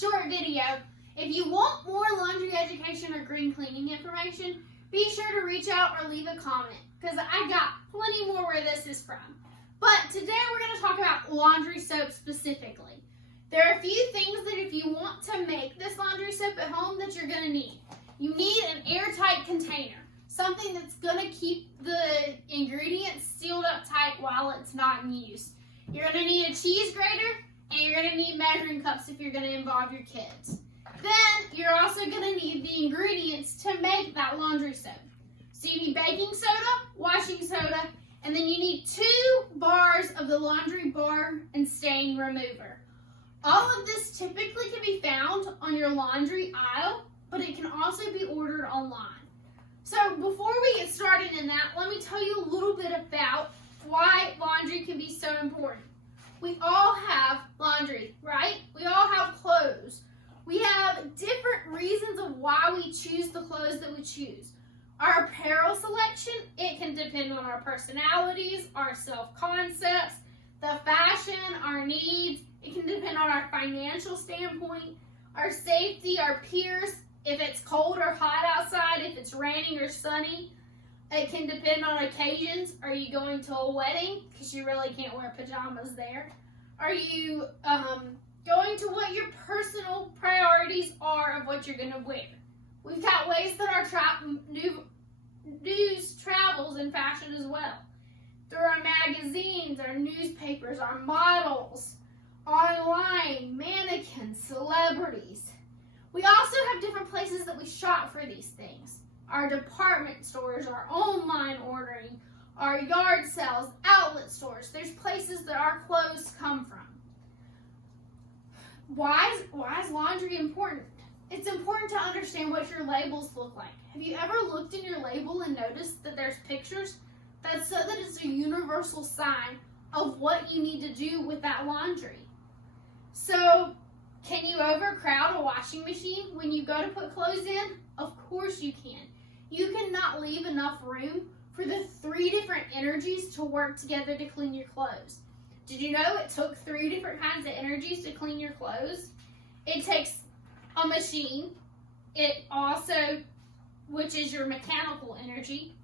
short video. If you want more laundry education or green cleaning information, be sure to reach out or leave a comment because I got plenty more where this is from. But today we're going to talk about laundry soap specifically. There are a few things that if you want to make this laundry soap at home that you're going to need. You need an airtight container, something that's going to keep the ingredients sealed up tight while it's not in use. You're going to need a cheese grater, and you're going to need measuring cups if you're going to involve your kids. Then you're also going to need the ingredients to make that laundry soap. So you need baking soda, washing soda, and then you need 2 bars of the laundry bar and stain remover. All of this typically can be found on your laundry aisle, but it can also be ordered online. So before we get started in that, let me tell you a little bit about why laundry can be so important. We all have laundry, right? We all have clothes. We have different reasons of why we choose the clothes that we choose. Our apparel selection, it can depend on our personalities, our self-concepts, the fashion, our needs. It can depend on our financial standpoint, our safety, our peers, if it's cold or hot outside, if it's raining or sunny. It can depend on occasions. Are you going to a wedding? Because you really can't wear pajamas there. Are you going to what your personal priorities are of what you're going to wear? We've got ways that our news travels in fashion as well. Through our magazines, our newspapers, our models, online, mannequins, celebrities. We also have different places that we shop for these things. Our department stores, our online ordering, our yard sales, outlet stores. There's places that our clothes come from. Why is laundry important? It's important to understand what your labels look like. Have you ever looked in your label and noticed that there's pictures? That's so that it's a universal sign of what you need to do with that laundry. So, can you overcrowd a washing machine when you go to put clothes in? Of course you can. You cannot leave enough room for the 3 different energies to work together to clean your clothes. Did you know it took 3 different kinds of energies to clean your clothes? It takes a machine, which is your mechanical energy.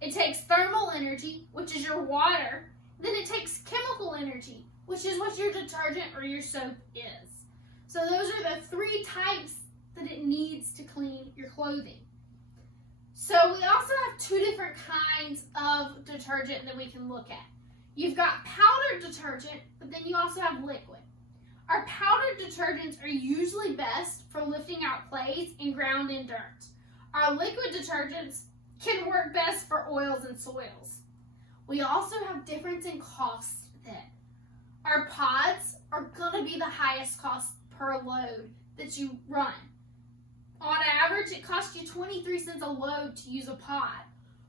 It takes thermal energy, which is your water. Then it takes chemical energy, which is what your detergent or your soap is. So those are the 3 types that it needs to clean your clothing. So we also have 2 different kinds of detergent that we can look at. You've got powdered detergent, but then you also have liquid. Our powdered detergents are usually best for lifting out clays and ground in dirt. Our liquid detergents can work best for oils and soils. We also have difference in cost then. Our pods are going to be the highest cost per load that you run. On average, it costs you 23 cents a load to use a pod,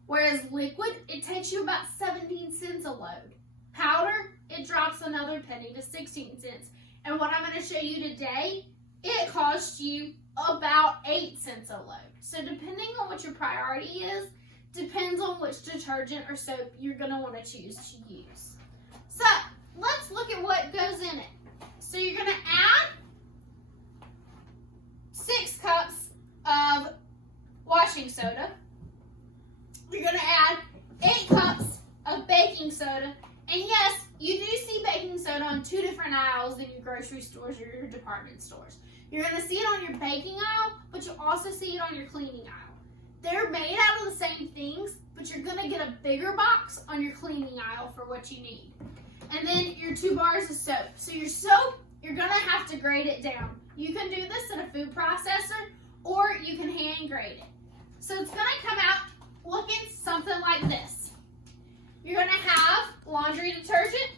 whereas liquid, it takes you about 17 cents a load. Powder, it drops another penny to 16 cents. And what I'm going to show you today, it costs you about 8 cents a load. So depending on what your priority is, depends on which detergent or soap you're going to want to choose to use. So let's look at what goes in it. So you're going to add 6 cups of washing soda. You're going to add 8 cups of baking soda. And yes, you do see baking soda on 2 different aisles in your grocery stores or your department stores. You're going to see it on your baking aisle, but you'll also see it on your cleaning aisle. They're made out of the same things, but you're going to get a bigger box on your cleaning aisle for what you need. And then your 2 bars of soap. So your soap, you're going to have to grate it down. You can do this in a food processor, or you can hand grate it. So it's going to come out looking something like this. You're going to have laundry detergent,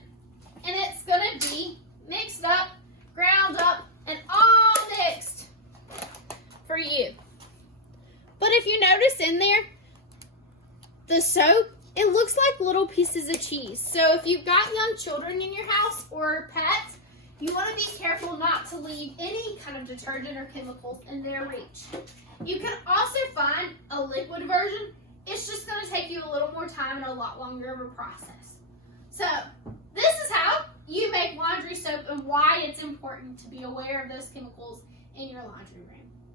and it's going to be mixed up, ground up, and all mixed for you. But if you notice in there, the soap, it looks like little pieces of cheese. So if you've got young children in your house or pets, you want to be careful not to leave any kind of detergent or chemicals in their reach. You can also find a liquid version. It's just going to take you a little more time and a lot longer of a process. So this is how you make laundry soap and why it's important to be aware of those chemicals in your laundry room.